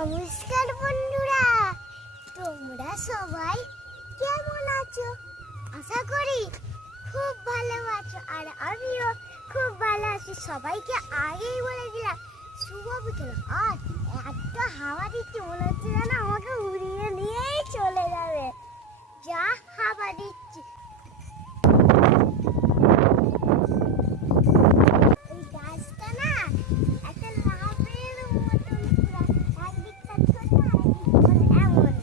নমস্কার বন্ধুরা, তোমরা সবাই কেমন আছো? আশা করি খুব ভালো আছো, আর আমিও খুব ভালো আছি। সবাইকে আগেই বলে দিলাম শুভ বিকেল। আর একটা হাওয়া দিচ্ছে, মনে হচ্ছে যেন আমাকে উড়িয়ে নিয়েই চলে যাবে, যা হাওয়া দিচ্ছে। এই গাছটা না একটা লাভের মতন, পুরা একদিকটা ছোট আরেকদিকটা এমন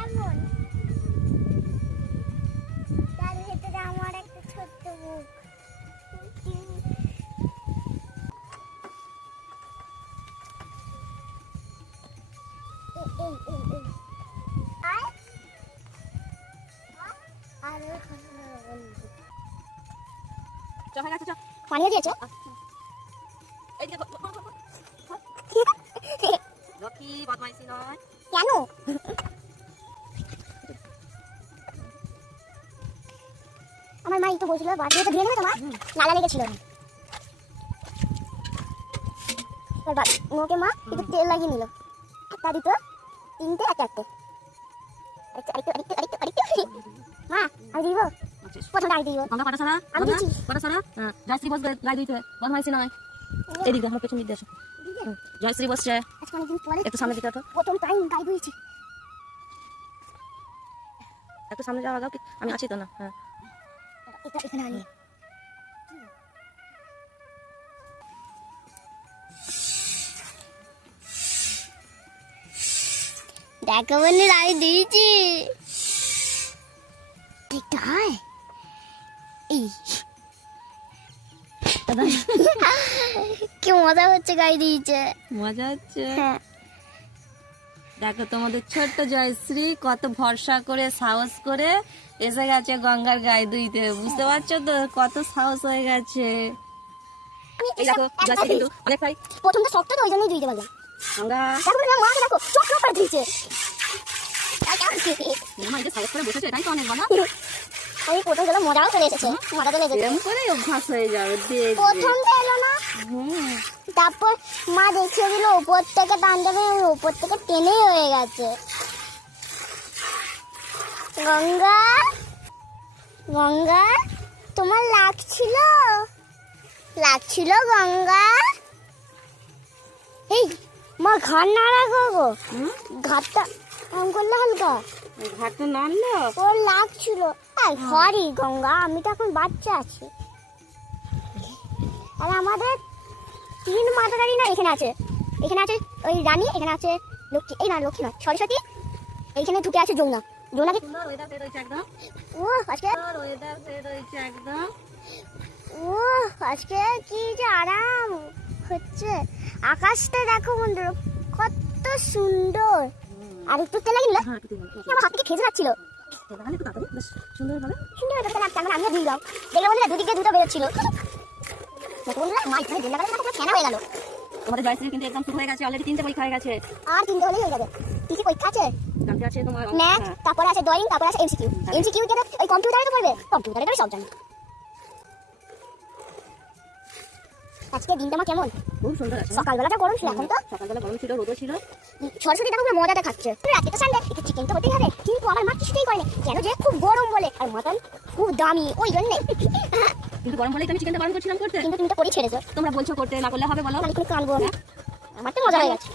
এমন। তার ভেতরে আমার একটা ছোট্ট মুখ। পানি দিয়েছো? কেন? আমার মা তো বলছিল বাড়িতে তো ধুয়ে নেবে, তোমার লালা লেগেছিল। ওকে মা একটু তেল লাগিয়ে নিল, তা দিত তিনটে একটা মা। আমি দিব প্রথমটা আগে দিব। আমি দিচ্ছি। জয়শ্রী বস গায়ে দিতে বদমাইশি নয়। এদিকে আমার পেছন দিকে এসো। জয়শ্রী বসছে, একটু সামনে দিতে তো। প্রথম টাইম গায়ে দিয়েছি। একটু সামনে যাওয়া যাও, আমি আছি তো না। হ্যাঁ এটা এখানে আনি। দেখো বন্ধু, আমি দিয়েছি। দেখতে হয় এই কি মজা হচ্ছে, গায়ে দিয়েছে। মজা হচ্ছে। হ্যাঁ, দেখো তোমাদের ছোট্ট জয়শ্রী কত ভরসা করে সাহস করে এসে গেছে গঙ্গার গায়ে ধুইতে। বুঝতে পারছো তো কত সাহস হয়ে গেছে। এই দেখো জয়শ্রী কিন্তু অনেকটাই প্রথমটা শক্ত তো, ওই জন্যই দিতে পারলাম। গঙ্গা মাকে দেখো চোখ করে দিয়েছে। আমার যে সাহস করে বসেছে এটাই তো অনেক বলা। আমি প্রথম গেলে মজাও চলে এসেছে, মজা চলে এসেছে। এরকম করে অভ্যাস হয়ে যাবে। প্রথমটা এলো না, তারপর মা দেখিয়ে দিল উপর থেকে টান দেবে, উপর থেকে টেনেই হয়ে গেছে। গঙ্গা গঙ্গা তোমার লাগছিল গঙ্গা। এই মা ঘাট নাড়া গো, ঘাটটা আম করলে হালকা, ঘাটটা নাড়লো। ওর লাগছিল। সরি গঙ্গা, আমি তো এখন বাচ্চা আছি। আর আমাদের তিন মাতা রানী না এখানে আছে, ওই রানী, এখানে আছে লক্ষ্মী, এই না লক্ষ্মী নয় সরস্বতী, এইখানে ঢুকে আছে যমুনা। যমুনাকে ও আজকে কি যে আরাম হচ্ছে। আকাশটা দেখো বন্ধুরা কত সুন্দর। আর একটু তেল লাগিয়ে নিলে আমার হাত থেকে খেজে যাচ্ছিল। সুন্দর লাগছে, আমিও দিয়ে দাও। দেখলে বন্ধুরা দুদিকে দুটো বেরোচ্ছিল। তোমাদের জয়শ্রী কিন্তু একদম শুরু হয়ে গেছে, অলরেডি 3টে পরীক্ষা হয়ে গেছে। আর 3টে হলেই হয়ে যাবে। কি কি পরীক্ষা আছে? কালকে আছে তোমার ম্যাথ, তারপরে আছে ড্রয়িং, তারপরে আছে এমসিকিউ। এমসিকিউ কে ওই কম্পিউটারে তো পড়বে, কম্পিউটারে তো সব জানি। আজকে দিনটা আমার কেমন? খুব সুন্দর আছে। সকালবেলাটা গরম ছিল, এখন তো সকালবেলা গরম ছিল, রোদও ছিল। সরস্বতী দেখো মজা দেখাচ্ছে। আজকে তো সানডে, একটু চিকেন তো হতেই হবে। কিন্তু আমার মা কিছুতেই করেনি, কেন যে খুব গরম বলে, আর মাটন খুব দামি, ওই জন্যে। কিন্তু গরম বলেই আমি চিকেনটা বারণ করছিলাম করতে। কিন্তু তুমি তো করে ছেড়েছো। তোমরা বলছো করতে, না করলে হবে বলো? আমি কোনো কানবো না, আমার তো মজা হয়ে গেছে।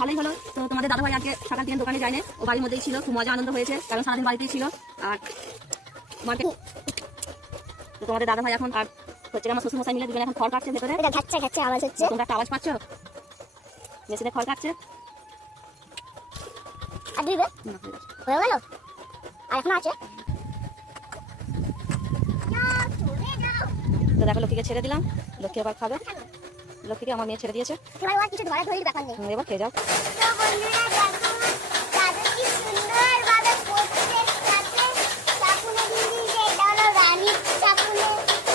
ভালোই হলো। তো তোমাদের দাদাভাই আজকে সকাল থেকে দোকানে যায়নি, ও বাড়ির মধ্যেই ছিল। খুব মজা আনন্দ হয়েছে, কারণ সারাদিন বাড়িতেই ছিল। আর মার্কেট তো তোমাদের দাদাভাই এখন আর হচ্ছে আমার শ্বশুর মশাই মিলে দুজনে এখন খড় কাটছে ভেতরে। এটা ঘাচ্চা ঘাচ্চা আওয়াজ হচ্ছে। তোমরা একটা আওয়াজ পাচ্ছ? মেশিনে খড় কাটছে। আর দিবে হয়ে গেল, আর এখন আছে। তো দেখো লক্ষ্মীকে ছেড়ে দিলাম, লক্ষ্মী আবার খাবে। লক্ষ্মীকে আমার মেয়ে ছেড়ে দিয়েছে, এবার আর কিছু ধরা ধরির ব্যাপার নেই। এবার খেয়ে যাও। তো বন্ধুরা দেখো দাদু কি সুন্দর ভাবে পড়ছে। সাথে সাপুনে দিদি, এটা হলো রানীর সাপুনে,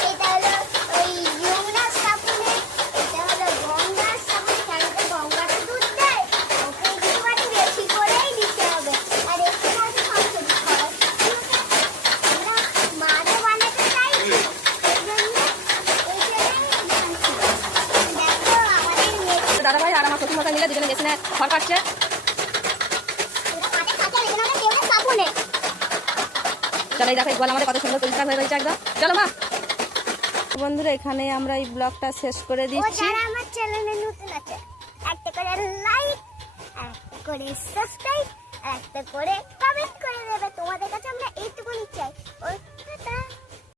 এটা হলো ওই যমুনার সাপুনে, এটা হলো গঙ্গার সাপুনে। কারণ গঙ্গাটা দুধ দেয়, ওকে একটুখানি বেশি করেই দিতে হবে। আর একটু হয়তো সংশোধন খরচ মারও বানাতে চাইছি, এই জন্য দেখো আমাদের দাদাভাই আর আমার শ্বশুর মশাই মিলে দুজনে মেশিনে খড় কাটছে। চলো এই দেখো এই গোয়াল আমাদের কত সুন্দর পরিষ্কার হয়ে রয়েছে একদম। চলো মা। বন্ধুরা এখানে আমরা এই ব্লগটা শেষ করে ও দিচ্ছি। যারা আমার চ্যানেলে নতুন আছে একটা করে লাইক, একটা করে সাবস্ক্রাইব, একটা করে কমেন্ট করে দেবে। তোমাদের কাছে আমরা এইটুকুনি চাই। ও টাটা।